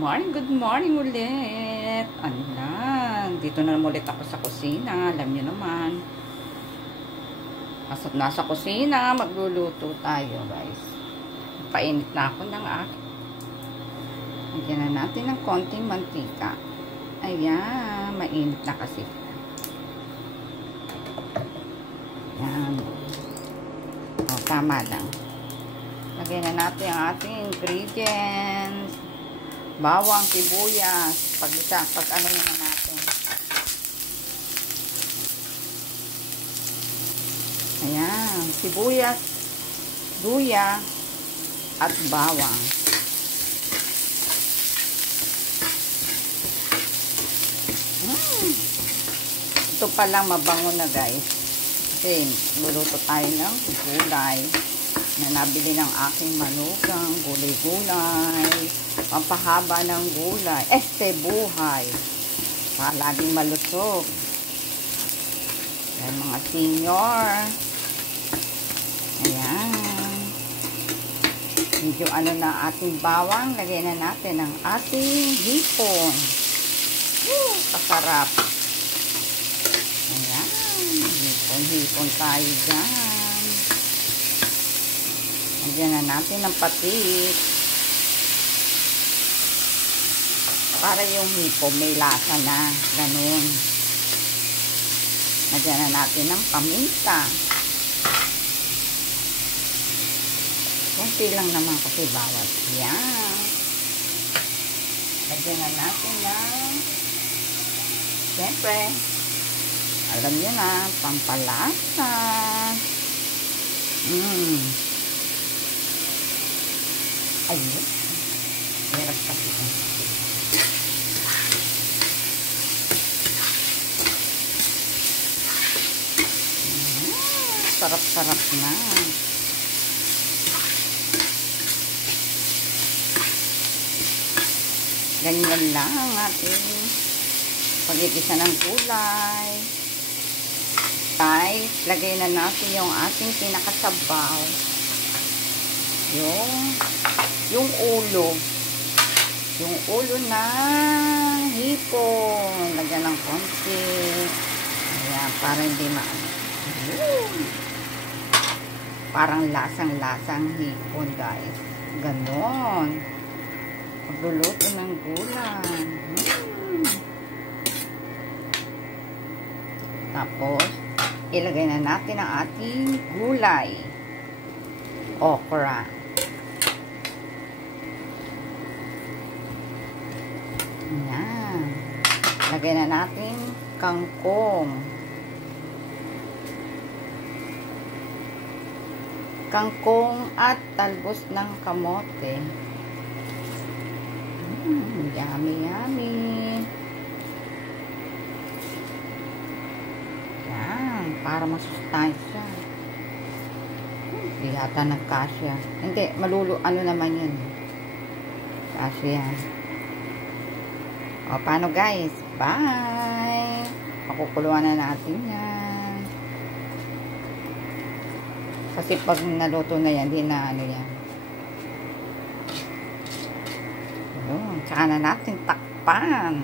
Good morning ulit. Dito na naman ulit ako sa kusina. Alam niyo naman. Nasa kusina, magluluto tayo, guys. Painit na ako ng Lagyan na natin ng konting mantika. Ayan, mainit na kasi. Ayan. O, tama lang. Lagyan na natin ang ating ingredients. Bawang, sibuyas, pag ano na natin. Ayan, sibuyas, luya, at bawang. Ito pa lang mabango na, guys. Kasi luluto tayo ng gulay na nabili ng aking manugang, gulay-gulay, pampahaba ng gulay, buhay, para laging malusog. Ayan, mga senior. Ayan. Medyo ano na ating bawang, lagyan na natin ang ating hipon. Kasarap. Ayan, hipon tayo dyan. Lagyan na natin ng patis. Para yung hipon may lasa na. Ganun. Lagyan na natin ng paminta. Kunti lang naman kasi bawat. Yan. Lagyan na natin ng siyempre, alam nyo na, pampalasa. Ayun. Hirap kasi. Sarap-sarap na. Ganyan lang ang ating pag-igisa ng gulay. Guys, lagay na natin yung ating pinakasabaw. Yung ulo ng hipon. Lagyan ng konti. Ayan, para hindi parang lasang-lasang hipon, guys. Ganon. Pagluluto ng gulay. Tapos, ilagay na natin ang ating gulay. Okra. Ayan. Lagay na natin kangkong. Kangkong at talbos ng kamote. Yummy, yummy. Yan, para masustansya. Hindi yata nagkasya. Hindi, ano naman yun. Kasya yan. O, paano guys? Bye! Pakukuluan na natin yan. Kasi pag naluto na yan, di na ano yan. Tsaka na natin takpan.